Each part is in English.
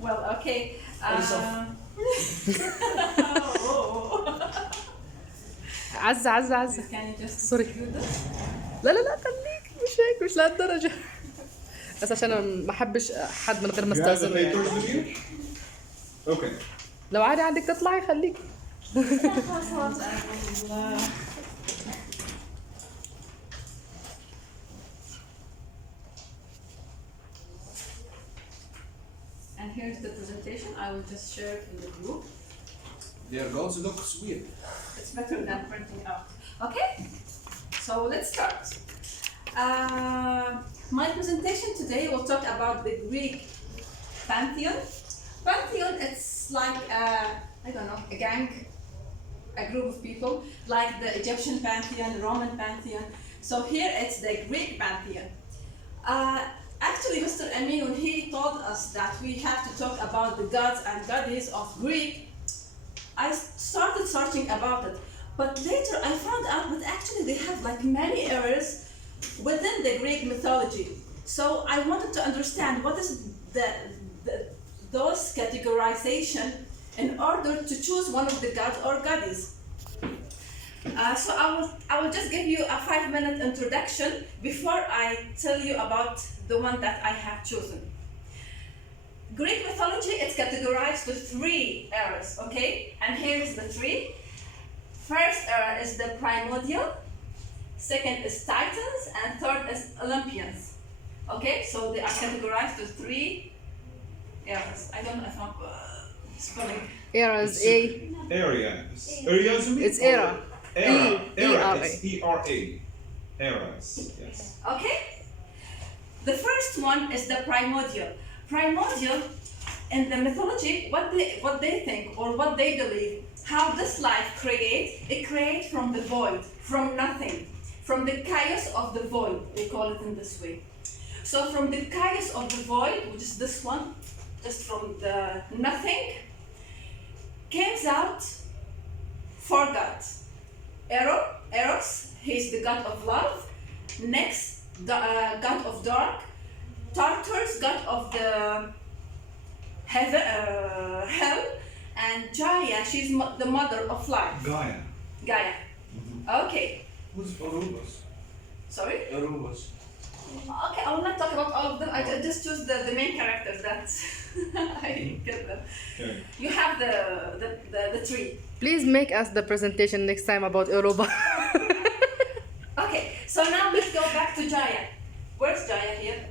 Well, okay. عزة عزة عزة. Can you just Sorry. do this? لا لا لا خليك مش هيك مش لهالدرجة. بس عشان أنا ما أحبش حد من غير ما You have the استأذنه يعني. papers with you? Okay. لو عادي عندك تطلعي خليكي. And here's the presentation. I will just share it in the group. Their gods looks weird. It's better than printing out. Okay? So let's start. My presentation today will talk about the Greek pantheon. Pantheon, it's like, I don't know, a gang, a group of people, like the Egyptian pantheon, Roman pantheon. So here it's the Greek pantheon. Actually, Mr. Ameen, when he told us that we have to talk about the gods and goddesses of Greek, I started searching about it. But later I found out that actually they have like many errors within the Greek mythology. So I wanted to understand what is those categorization in order to choose one of the gods or goddesses. So I will just give you a 5-minute introduction before I tell you about the one that I have chosen. Greek mythology is categorized to 3 eras, okay? And here's the 3. First era is the primordial, second is Titans, and third is Olympians. Okay, so they are categorized to 3 eras. I don't know if I'm spelling. Eras A. Area. Areas you mean? It's era. Era. Era. E-R-A. It's E-R-A. Eras. Yes. Okay? The first one is the primordial. Primordial, in the mythology, what they think or what they believe, how this life it creates from the void, from nothing, from the chaos of the void, they call it in this way. So from the chaos of the void, which is this one, just from the nothing, comes out 4 gods. Eros, he's the god of love. Next, the god of dark. Tartarus, god of the heaven, hell. And Gaia, she's the mother of life. Gaia. Okay. Who's Arubas? Sorry? Arubas. Okay, I will not talk about all of them. I just choose the main characters that I get them. Okay. You have the 3. Please make us the presentation next time about Europa. Okay, so now let's go back to Gaia. Where's Gaia here?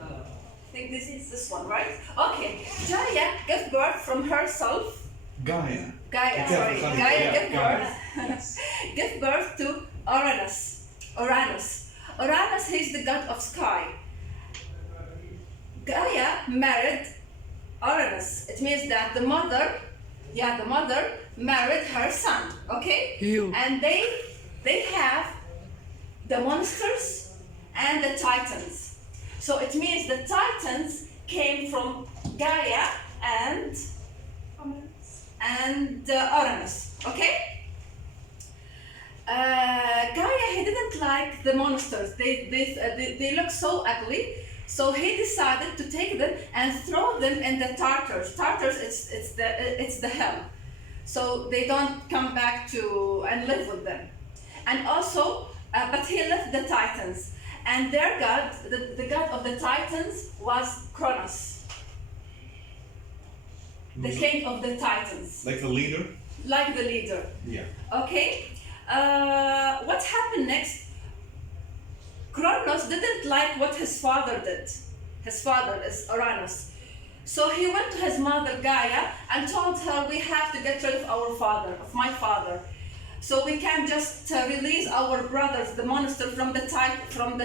I think this is this one, right? Okay, Gaia gave birth from herself. Gaia. Gaia, Okay, sorry. sorry. Gaia Yeah, gave birth. Yes. Gave birth to Uranus. Uranus, he's the god of sky. Gaia married Uranus. It means that the mother married her son. Okay? You. And they have the monsters and the titans. So it means the titans came from Gaia and Uranus. Okay? Gaia, he didn't like the monsters. They look so ugly. So he decided to take them and throw them in the Tartars. Tartars, it's the hell. So they don't come back to and live with them. And also, but he left the Titans. And their god, the god of the Titans, was Kronos, the king of the Titans, Like the leader? like the leader. Yeah. Okay. What happened next? Kronos didn't like what his father did. His father is Uranus. So he went to his mother Gaia and told her, we have to get rid of my father. So we can't just release our brothers, the monster, from the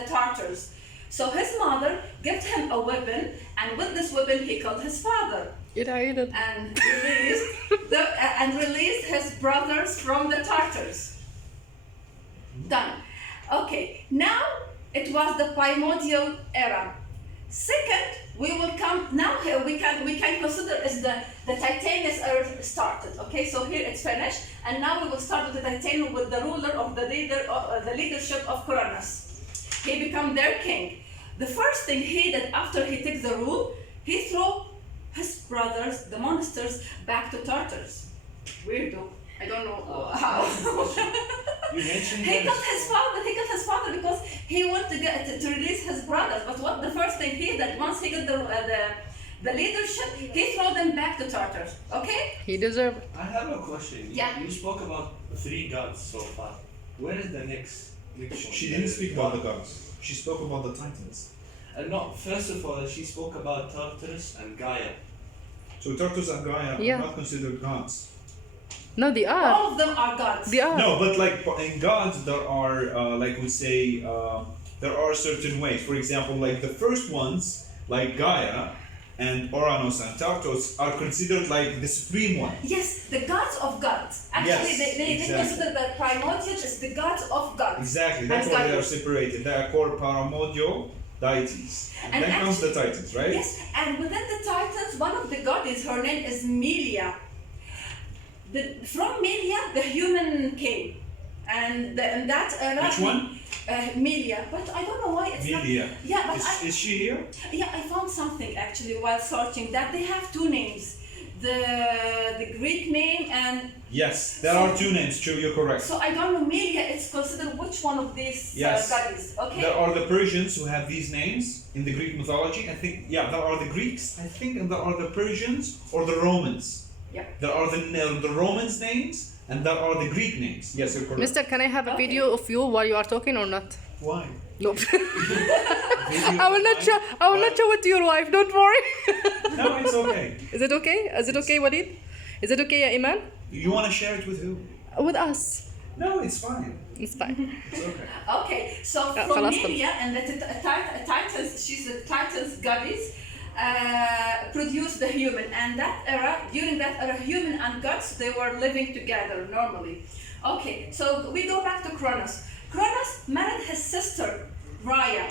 Tartars. So his mother gave him a weapon, and with this weapon he killed his father. And released his brothers from the Tartars. Done. Okay, now it was the primordial era. Second, we will come now. Here we can consider as the Titanic era started. Okay, so here it's finished, and now we will start with the Titanic with the ruler of the leadership of Kronos. He became their king. the first thing he did after he took the rule, he threw his brothers, the monsters, back to Tartars. Weirdo. I don't know how. You mentioned He that killed his father because he wanted to release his brothers. But what the first thing he did, once he got the leadership, he threw them back to Tartars. Okay? He deserved. I have a question. Yeah. You spoke about 3 gods so far. Where is the next one? she didn't speak about the gods. She spoke about the titans. No, first of all, she spoke about Tartarus and Gaia. So Tartarus and Gaia Yeah. are not considered gods. No, they are. All of them are gods. They are. No, but like in gods, there are like we say, there are certain ways. For example, like the first ones, like Gaia and Uranus and Tartarus, are considered like the supreme one. Yes, the gods of gods. Actually, Yes, they exactly. consider the primordial as the gods of gods. Exactly. That's And why they are guardians. separated. They are called primordial deities. And then comes the titans, right? Yes, and within the Titans, one of the goddess, her name is Melia. From Melia, the human came. And that era. Which one? Melia. But I don't know why it's Melia. not. Yeah, but Is she here? I found something actually while searching that they have 2 names. The Greek name and. Yes, there are 2 names. True, you're correct. So I don't know, Melia, it's considered which one of these Yes. goddesses, okay? There are the Persians who have these names in the Greek mythology. I think, yeah, there are the Greeks, I think, and there are the Persians or the Romans. Yeah. There are the Romans' names and there are the Greek names. Yes, you're correct. Mister, can I have a Okay. video of you while you are talking or not? Why? No. I will not show. I will not show it to your wife. Don't worry. No, it's okay. Is it okay? Is it okay, Walid? Is it okay, ya Iman? You want to share it with who? With us. No, it's fine. It's fine. It's okay. Okay, so from خلاص Melia and the Titans, she's a Titans goddess, produced the human, and that era, during that era, human and gods, they were living together normally. Okay, so we go back to Kronos. Kronos married his sister, Rhea,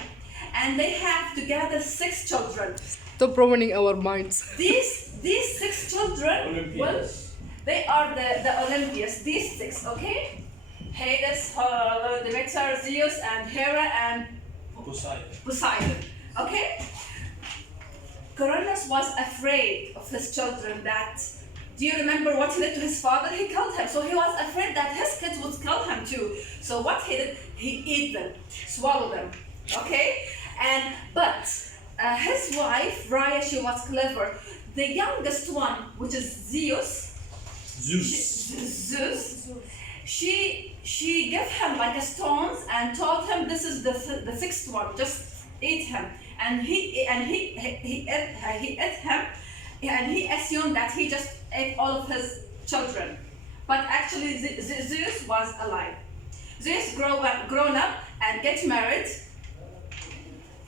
and they have together 6 children. Stop ruining our minds. These 6 children, well, Olympians. they are the Olympians, these 6, okay? Hades, Demeter, Zeus, and Hera, and Poseidon, okay? Coronis was afraid of his children that, do you remember what he did to his father? He killed him. So he was afraid that his kids would kill him too. So what he did, he ate them, swallowed them, okay? But his wife, Rhea, she was clever. The youngest one, which is Zeus, she gave him like a stones and told him this is the 6th one, just eat him. And he ate him, and he assumed that he just ate all of his children. But actually Zeus was alive. Zeus grown up and get married.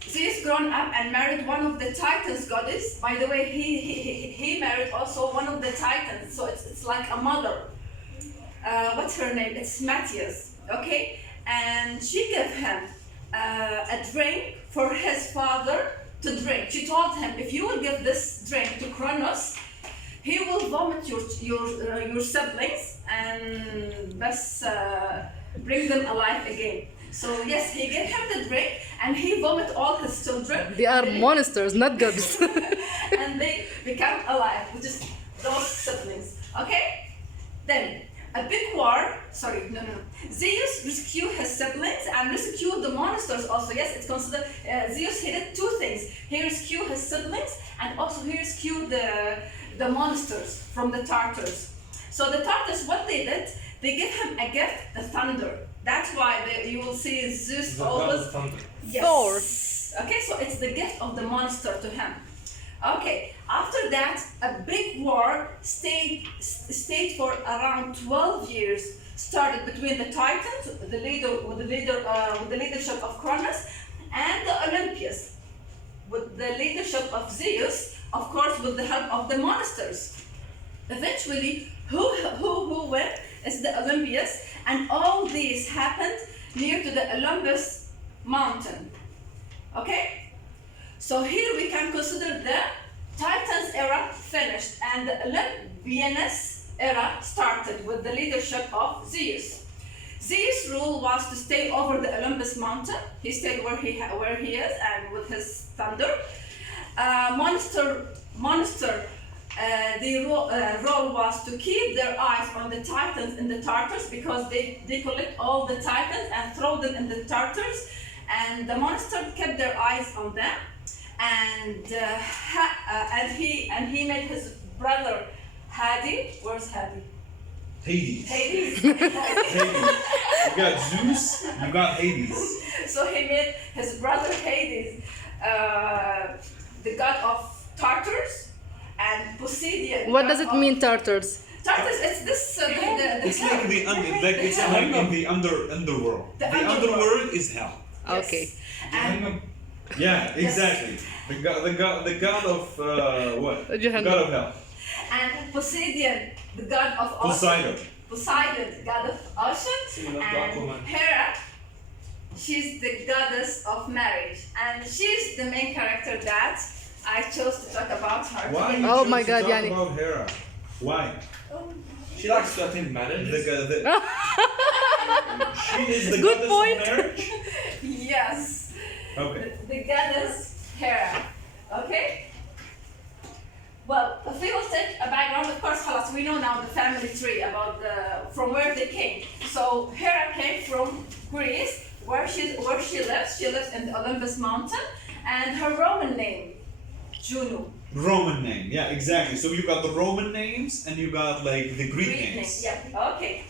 Zeus grown up and married one of the Titans goddess. By the way, he married also one of the Titans, so it's like a mother. What's her name? It's Matthias, okay? And she gave him a drink for his father to drink. She told him, if you will give this drink to Kronos, he will vomit your siblings and thus bring them alive again. So yes, he gave him the drink and he vomited all his children. They are monsters, not gods. And they become alive, which is those siblings. Okay? Then a big war. Zeus rescued his siblings and rescued the monsters also. Yes, it's considered Zeus. He did 2 things. He rescued his siblings and also he rescued the monsters from the Tartars. So the Tartars, what they did, they give him a gift, the thunder. That's why you will see Zeus The always. god of thunder. Yes. Thor. Okay, so it's the gift of the monster to him. Okay, after that, a big war stayed for around 12 years. Started between the Titans, with the leadership of Kronos, and the Olympians, with the leadership of Zeus, of course, with the help of the monsters. Eventually, who win is the Olympians, and all these happened near to the Olympus mountain. Okay? So here we can consider the Titans era finished and the Olympians era started with the leadership of Zeus. Zeus' rule was to stay over the Olympus mountain. He stayed where he is and with his thunder. The role was to keep their eyes on the Titans and the Tartars because they collect all the Titans and throw them in the Tartars, and the monster kept their eyes on them, and he made his brother Hadi. Where's Hadi? Hades. Hades. Hades. You got Zeus, you got Hades. So he made his brother Hades the god of Tartars, and Poseidon. What does it mean, Tartars? Tartars, it's this. It's like it's like in the underworld. The The underworld is hell. Okay. And Yeah, exactly. The god of what? The Jahannam. god of hell. and Poseidon, the god of ocean. Poseidon. The god of ocean. Similar to And Aquaman. Hera, she's the goddess of marriage, and she's the main character that I chose to talk about her. Why? You Oh chose my to God, talk Yani. about Hera? Why? She likes to attend marriages. She is the Good goddess point. of marriage. Yes, Okay. the goddess Hera. Okay. Well, if we will take a background, of course, خلاص, we know now the family tree about from where they came. So Hera came from Greece, where she lives. She lives in the Olympus mountain, and her Roman name, Juno. Roman name. Yeah, exactly. So you got the Roman names and you got like the Greek names. Yeah. Okay.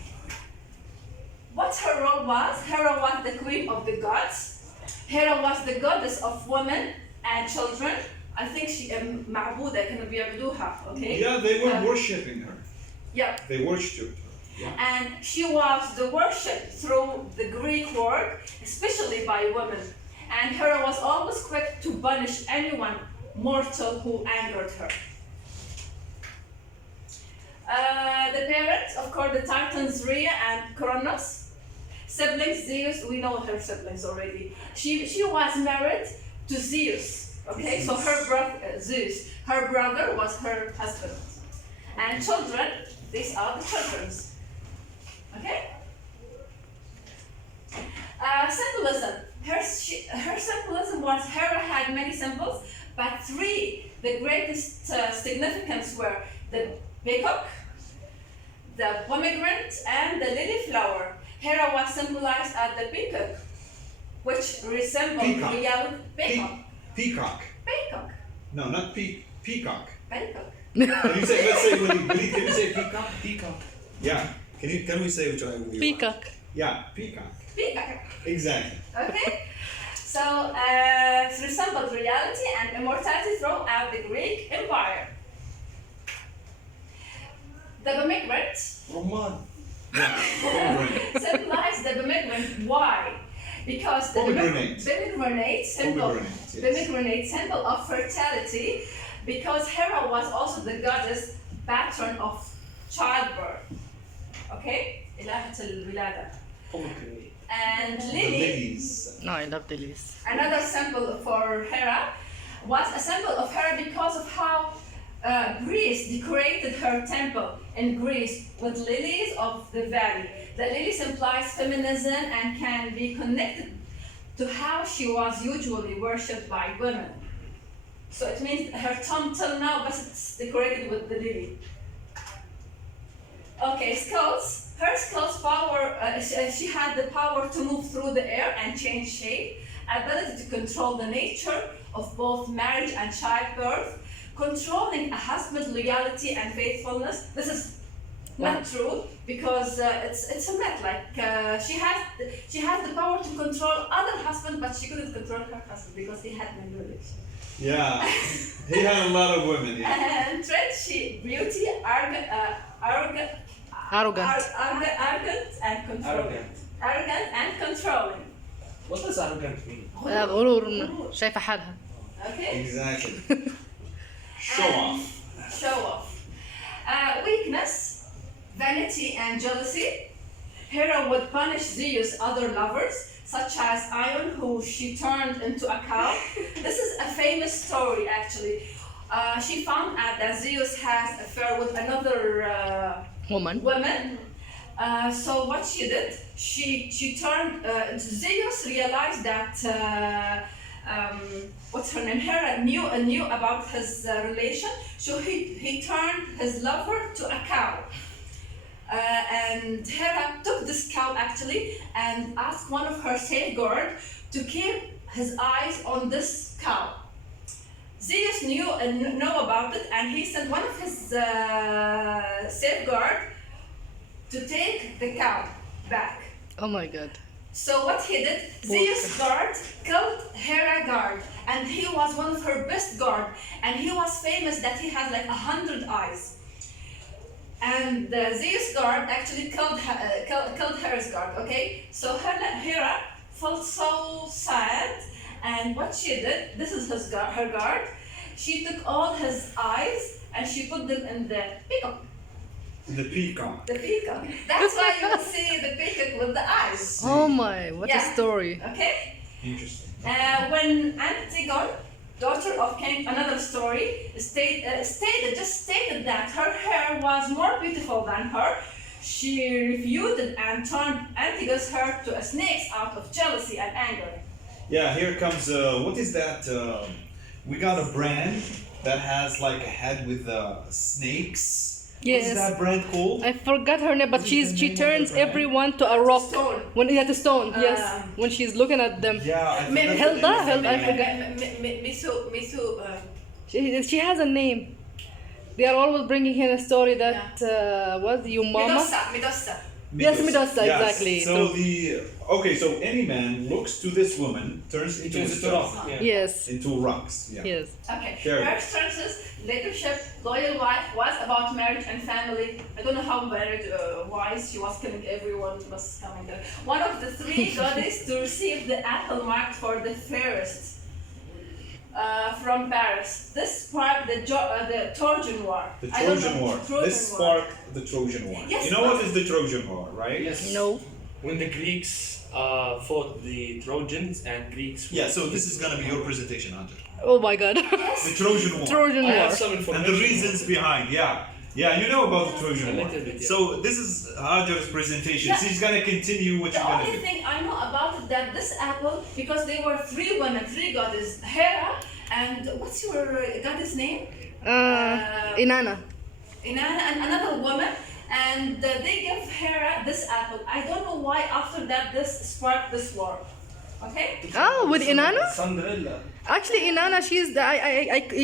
What her role was? Hera was the queen of the gods. Hera was the goddess of women and children. I think she معبودة كانوا بيعبدوها. Okay. Yeah, they were worshipping her. Yeah. They worshipped her. Yeah. And she was the worship through the Greek world, especially by women. And Hera was always quick to punish anyone mortal who angered her. The parents, of course, the Titans Rhea and Kronos. Siblings, Zeus, we know her siblings already. She was married to Zeus. Okay, so her brother, Zeus, her brother was her husband. And children, these are the children's. Okay? Symbolism. Her symbolism was Hera had many symbols, but three, the greatest significance were the peacock, the pomegranate, and the lily flower. Hera was symbolized as the peacock, which resembled Peacock. reality. Peacock. Peacock. Peacock. No, not peacock. Peacock. Can you say? Let's say. Willie, can you say peacock? Peacock. Yeah. Can we say which one with you? Peacock. Yeah, peacock. Peacock. Exactly. Okay? So, it resembled reality and immortality throughout the Greek Empire. The pomegranate Roman. Yeah. Pomegranate. symbolized the pomegranate. Why? Because the Pomegranate. pomegranate symbol of fertility, because Hera was also the goddess patron of childbirth. Okay? إلهة الولادة. Pomegranate. And The Lily, lilies. No, I love the list. another symbol for Hera, was a symbol of Hera because of how Greece decorated her temple in Greece with lilies of the valley. The lilies implies feminism and can be connected to how she was usually worshipped by women. So it means her tomb till now, but it's decorated with the lily. Okay, skulls. Her skulls power, she had the power to move through the air and change shape, ability to control the nature of both marriage and childbirth, controlling a husband's loyalty and faithfulness. This is not true because it's a myth. Like she has the power to control other husbands, but she couldn't control her husband because he had many relations. Yeah. He had a lot of women. Yeah. And trait, she beauty, arrogant and controlling. Arrogant and controlling. What does arrogant mean? غرور شايفة حالها. Okay. Exactly. Show off. Show off. Weakness, vanity, and jealousy. Hera would punish Zeus' other lovers, such as Ion, who she turned into a cow. This is a famous story, actually. She found out that Zeus has an affair with another Woman. woman, So what she did, she turned. Zeus realized that what's her name? Hera knew about his relation, so he turned his lover to a cow. And Hera took this cow actually and asked one of her safeguard to keep his eyes on this cow. Zeus knew know about it, and he sent one of his safeguard to take the cow back. Oh my god. So what he did, Zeus guard killed Hera guard, and he was one of her best guard, and he was famous that he had like 100 eyes. And Zeus guard actually killed Hera's guard. Okay, so Hera felt so sad, and what she did, this is her guard. She took all his eyes and she put them in the peacock. The peacock. The peacock. That's why you will see the peacock with the eyes. Oh my, what a Yeah. story. Okay. Interesting. When Antigone, daughter of King, another story, stated that her hair was more beautiful than her, she refuted and turned Antigone's hair to a snake's out of jealousy and anger. Yeah, here comes, what is that? We got a brand that has like a head with snakes. What Yes. is that brand called? I forgot her name, but What is she the name of turns the brand? everyone to a rock. Stone. When at the stone, yes. When she's looking at them. Yeah, I Maybe forgot the Hilda, name of Hilda, I the forgot. name. Misu, She has a name. They are always bringing in a story that was you mama. Medusa. Yes, Medusa, exactly. So So- so any man looks to this woman, turns into a It's a stone, rock. Yeah. Yes. into rocks. Yeah. Yes. Okay. Sure. Her stances, leadership, loyal wife was about marriage and family. I don't know how married wise she was killing everyone was coming there. One of the three goddesses to receive the apple mark for the fairest from Paris. This sparked the Trojan War. The I don't Trojan know, War. Trojan This War. sparked the Trojan War. Yes, You know but- what is the Trojan War, right? Yes. No. When the Greeks fought the Trojans and Greeks. Yeah, so this is gonna be your presentation, Hunter. Oh my god. The Trojan War. Trojan I War. have some And information. the reasons behind, yeah. Yeah, you know about the Trojan A War. little bit, yeah. So this is Hajar's presentation. Yeah. She's gonna continue what The you're gonna only do. thing I know about it that this apple, because they were three women, three goddesses, Hera, and what's your goddess name? Inanna. Inanna and another woman, and they gave Hera this apple. I don't know why after that this sparked this war. Okay? Oh, with Inanna? Cinderella. Actually, Inanna,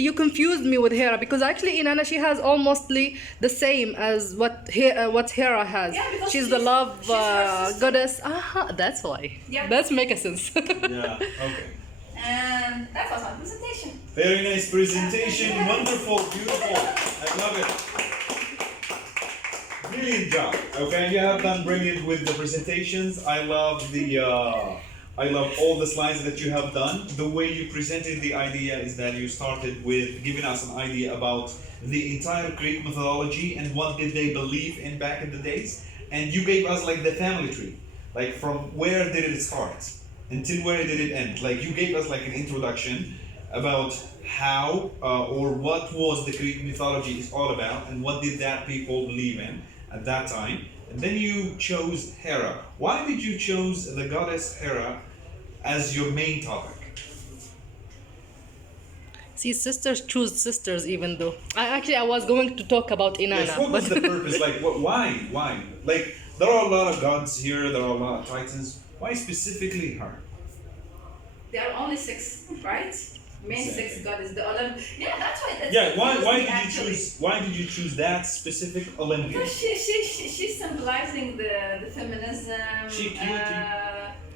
you confused me with Hera because actually Inanna she has almostly the same as what Hera has. Yeah, because she's the she's- love she's her sister. goddess. That's why. Yeah. That's make a sense. Yeah, okay. And that was my presentation. Very nice presentation. Wonderful, beautiful. I love it. Brilliant job. Okay, you have done brilliant with the presentations. I love all the slides that you have done. The way you presented the idea is that you started with giving us an idea about the entire Greek mythology and what did they believe in back in the days. And you gave us like the family tree, like from where did it start until where did it end. Like you gave us like an introduction about how or what was the Greek mythology is all about and what did that people believe in at that time. And then you chose Hera. Why did you choose the goddess Hera as your main topic? See, sisters choose sisters even though. I was going to talk about Inanna. Yes, what was the purpose? Like, why? Like, there are a lot of gods here, there are a lot of titans. Why specifically her? There are only six, right? Main Exactly. six goddesses. The Olymp. Yeah, that's why. That's Yeah, why confusing, did you actually. choose? Why did you choose that specific Olympian? Because she's symbolizing the feminism. She beauty.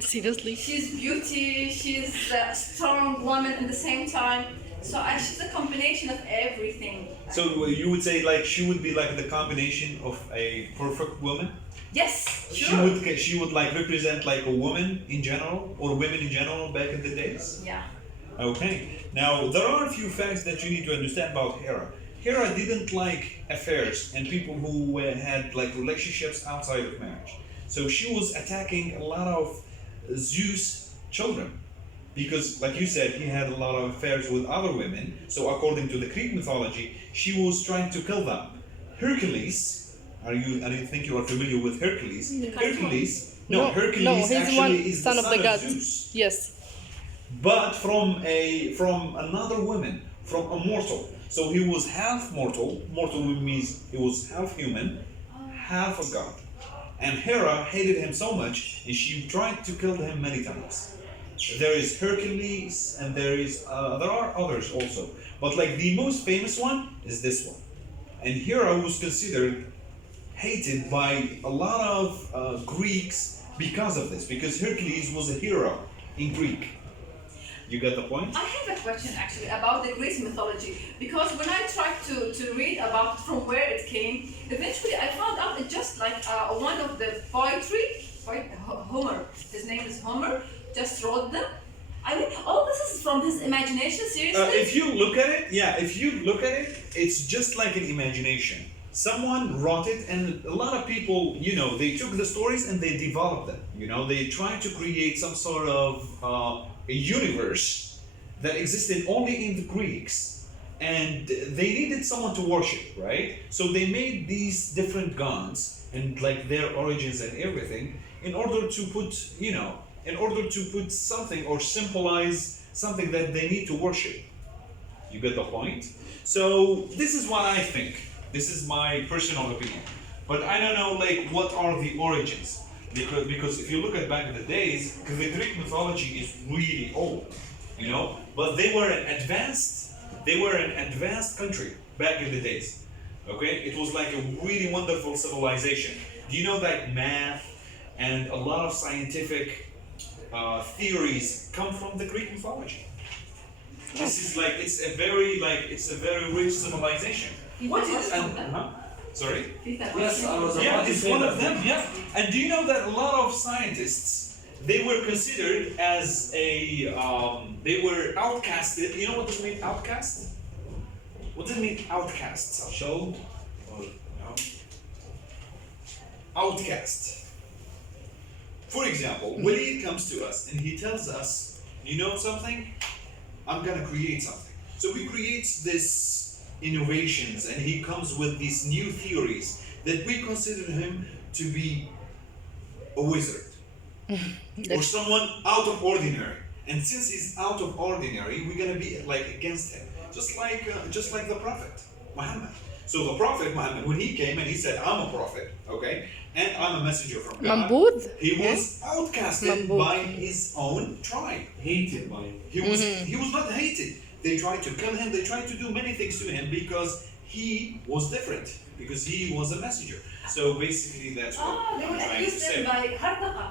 Seriously. She's beauty. She's a strong woman at the same time. So she's a combination of everything. So you would say like she would be like the combination of a perfect woman. Yes, sure. She would like represent like a woman in general or women in general back in the days. Yeah. Okay. Now there are a few facts that you need to understand about Hera. Hera didn't like affairs and people who had like relationships outside of marriage. So she was attacking a lot of Zeus' children. Because, like you said, he had a lot of affairs with other women. So, according to the Greek mythology, she was trying to kill them. Hercules, I don't think you are familiar with Hercules. Hercules, No, Hercules he's actually one is son the of son the of gods. Zeus. Yes. But from another woman, from a mortal. So he was half mortal. Mortal means he was half human, half a god. And Hera hated him so much, and she tried to kill him many times. There is Hercules, and there are others also. But like the most famous one is this one. And Hera was considered hated by a lot of Greeks because of this, because Hercules was a hero in Greek. You get the point? I have a question actually about the Greek mythology, because when I tried to read about from where it came, eventually I found out it's just like one of the poetry, Homer, his name is Homer, just wrote them. I mean, all this is from his imagination, seriously? If you look at it, it's just like an imagination. Someone wrote it, and a lot of people, they took the stories and they developed them. They tried to create some sort of a universe that existed only in the Greeks, and they needed someone to worship, right? So they made these different gods and like their origins and everything in order to put something or symbolize something that they need to worship. You get the point? So this is what I think. This is my personal opinion. But I don't know like what are the origins. Because if you look at back in the days, because the Greek mythology is really old, but they were an advanced country back in the days. Okay? It was like a really wonderful civilization. Do you know that math and a lot of scientific theories come from the Greek mythology? This is like it's a very rich civilization. What is it? Sorry? Yes, I was Yeah, about to it's say one that. of them. Yeah, and do you know that a lot of scientists they were considered as they were outcasted. You know what does it mean outcast? What does it mean outcast? Show or no? Outcast. For example, when he comes to us and he tells us, you know something, I'm gonna create something. So he creates this innovations and he comes with these new theories that we consider him to be a wizard or someone out of ordinary. And since he's out of ordinary, we're gonna be like against him, just like the prophet Muhammad. So the prophet Muhammad, when he came and he said, "I'm a prophet, okay, and I'm a messenger from God," Mambud? he was outcasted Mambud. by his own tribe. Hated by him. He was not hated. They tried to kill him. They tried to do many things to him because he was different. Because he was a messenger. So basically, that's what They I'm were trying to accused say. them by Hardaqa.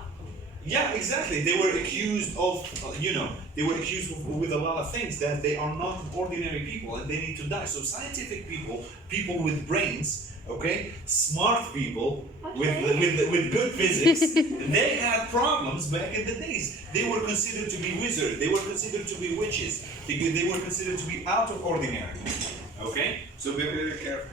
Yeah, exactly. They were accused of, with a lot of things that they are not ordinary people and they need to die. So scientific people, people with brains, okay, smart people with good physics, they had problems back in the days. They were considered to be wizards. They were considered to be witches because they were considered to be out of ordinary. Okay, so be very careful.